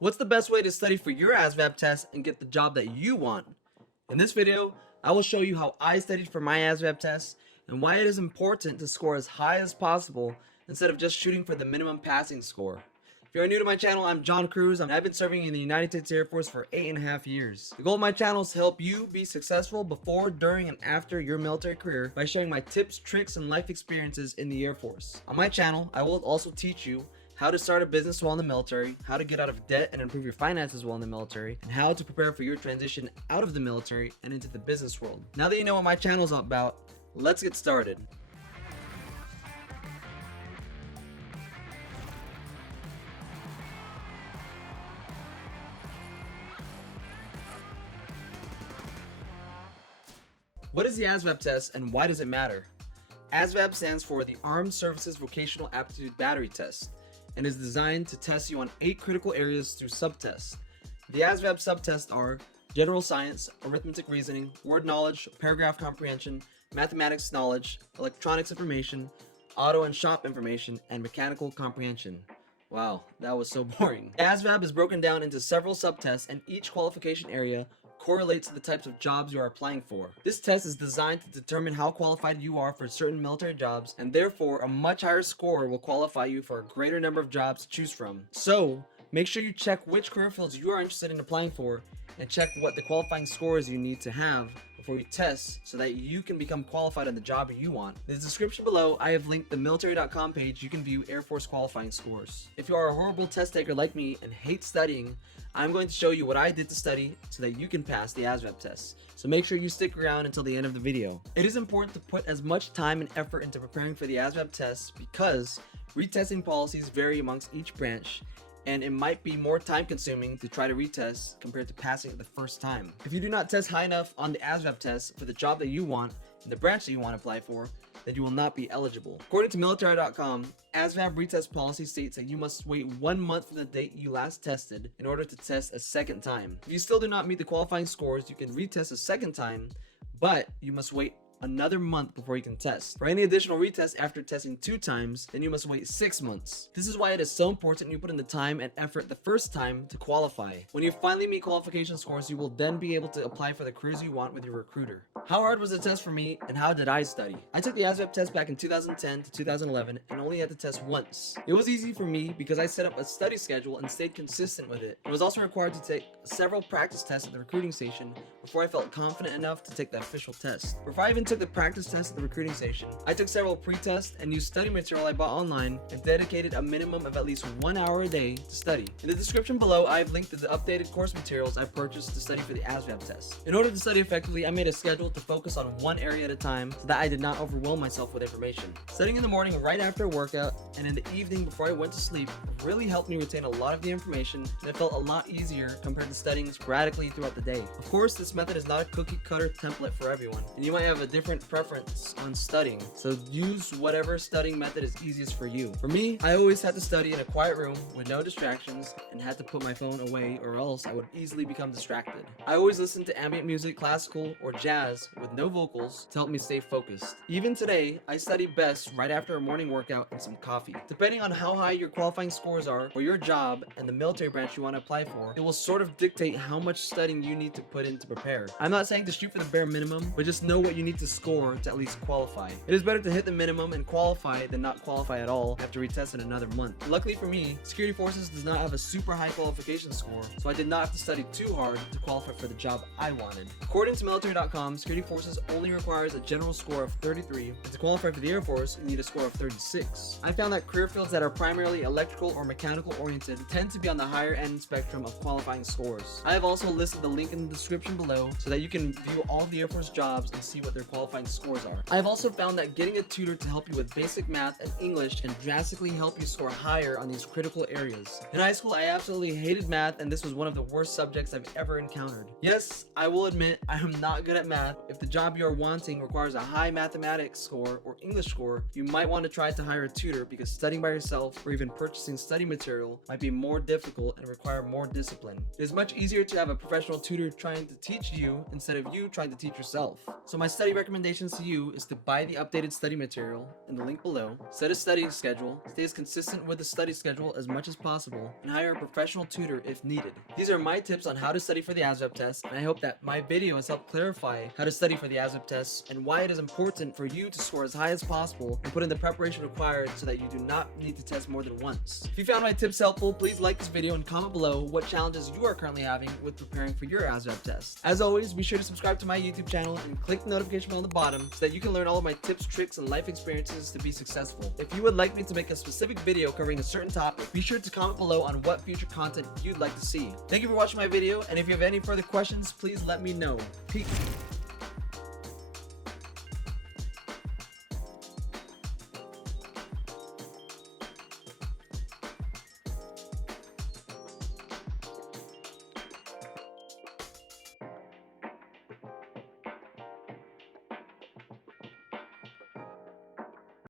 What's the best way to study for your ASVAB test and get the job that you want? In this video, I will show you how I studied for my ASVAB test and why it is important to score as high as possible instead of just shooting for the minimum passing score. If you're new to my channel, I'm John Cruz and I've been serving in the United States Air Force for 8.5 years. The goal of my channel is to help you be successful before, during, and after your military career by sharing my tips, tricks, and life experiences in the Air Force. On my channel, I will also teach you how to start a business while in the military, how to get out of debt and improve your finances while in the military, and how to prepare for your transition out of the military and into the business world. Now that you know what my channel is all about, let's get started. What is the ASVAB test and why does it matter? ASVAB stands for the Armed Services Vocational Aptitude Battery Test and is designed to test you on 8 critical areas through subtests. The ASVAB subtests are general science, arithmetic reasoning, word knowledge, paragraph comprehension, mathematics knowledge, electronics information, auto and shop information, and mechanical comprehension. Wow, that was so boring. ASVAB is broken down into several subtests and each qualification area correlates to the types of jobs you are applying for. This test is designed to determine how qualified you are for certain military jobs, and therefore a much higher score will qualify you for a greater number of jobs to choose from. So, make sure you check which career fields you are interested in applying for, and check what the qualifying scores you need to have before you test so that you can become qualified on the job you want. In the description below, I have linked the military.com page you can view Air Force qualifying scores. If you are a horrible test taker like me and hate studying, I'm going to show you what I did to study so that you can pass the ASVAB test. So make sure you stick around until the end of the video. It is important to put as much time and effort into preparing for the ASVAB test because retesting policies vary amongst each branch, and it might be more time consuming to try to retest compared to passing it the first time. If you do not test high enough on the ASVAB test for the job that you want and the branch that you want to apply for, then you will not be eligible. According to military.com, ASVAB retest policy states that you must wait 1 month from the date you last tested in order to test a second time. If you still do not meet the qualifying scores, you can retest a second time, but you must wait another month before you can test. For any additional retest after testing 2 times, then you must wait 6 months. This is why it is so important you put in the time and effort the first time to qualify. When you finally meet qualification scores, you will then be able to apply for the careers you want with your recruiter. How hard was the test for me and how did I study? I took the ASVAB test back in 2010 to 2011 and only had to test once. It was easy for me because I set up a study schedule and stayed consistent with it. I was also required to take several practice tests at the recruiting station before I felt confident enough to take the official test. Before I even took the practice test at the recruiting station, I took several pre-tests and used study material I bought online and dedicated a minimum of at least 1 hour a day to study. In the description below, I have linked to the updated course materials I purchased to study for the ASVAB test. In order to study effectively, I made a schedule to focus on one area at a time so that I did not overwhelm myself with information. Studying in the morning right after a workout and in the evening before I went to sleep really helped me retain a lot of the information, and it felt a lot easier compared to studying sporadically throughout the day. Of course, this method is not a cookie cutter template for everyone, and you might have a different preference on studying, so use whatever studying method is easiest for you. For me, I always had to study in a quiet room with no distractions and had to put my phone away or else I would easily become distracted. I always listened to ambient music, classical, or jazz with no vocals to help me stay focused. Even today, I study best right after a morning workout and some coffee. Depending on how high your qualifying scores are for your job and the military branch you want to apply for, it will sort of dictate how much studying you need to put in to prepare. I'm not saying to shoot for the bare minimum, but just know what you need to score to at least qualify. It is better to hit the minimum and qualify than not qualify at all after retest in another month. Luckily for me, Security Forces does not have a super high qualification score, so I did not have to study too hard to qualify for the job I wanted. According to military.com, Security Forces only requires a general score of 33, and to qualify for the Air Force, you need a score of 36. I found that career fields that are primarily electrical or mechanical oriented tend to be on the higher end spectrum of qualifying scores. I have also listed the link in the description below so that you can view all the Air Force jobs and see what their qualifying scores are. I have also found that getting a tutor to help you with basic math and English can drastically help you score higher on these critical areas. In high school, I absolutely hated math, and this was one of the worst subjects I've ever encountered. Yes, I will admit I am not good at math. If the job you are wanting requires a high mathematics score or English score, you might want to try to hire a tutor because studying by yourself or even purchasing study material might be more difficult and require more discipline. It is much easier to have a professional tutor trying to teach you instead of you trying to teach yourself. So my study recommendation recommendations to you is to buy the updated study material in the link below, set a studying schedule, stay as consistent with the study schedule as much as possible, and hire a professional tutor if needed. These are my tips on how to study for the ASVAB test, and I hope that my video has helped clarify how to study for the ASVAB test and why it is important for you to score as high as possible and put in the preparation required so that you do not need to test more than once. If you found my tips helpful, please like this video and comment below what challenges you are currently having with preparing for your ASVAB test. As always, be sure to subscribe to my YouTube channel and click the notification bell on the bottom so that you can learn all of my tips, tricks, and life experiences to be successful. If you would like me to make a specific video covering a certain topic, be sure to comment below on what future content you'd like to see. Thank you for watching my video, and if you have any further questions, please let me know. Peace.